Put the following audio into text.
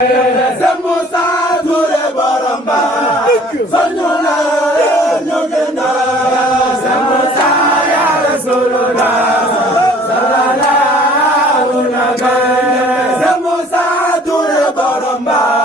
Musa Touré borom ba soñu la ñu gën a Musa ya Rasulullah sallallahu alaihi wa sallam Musa Touré borom ba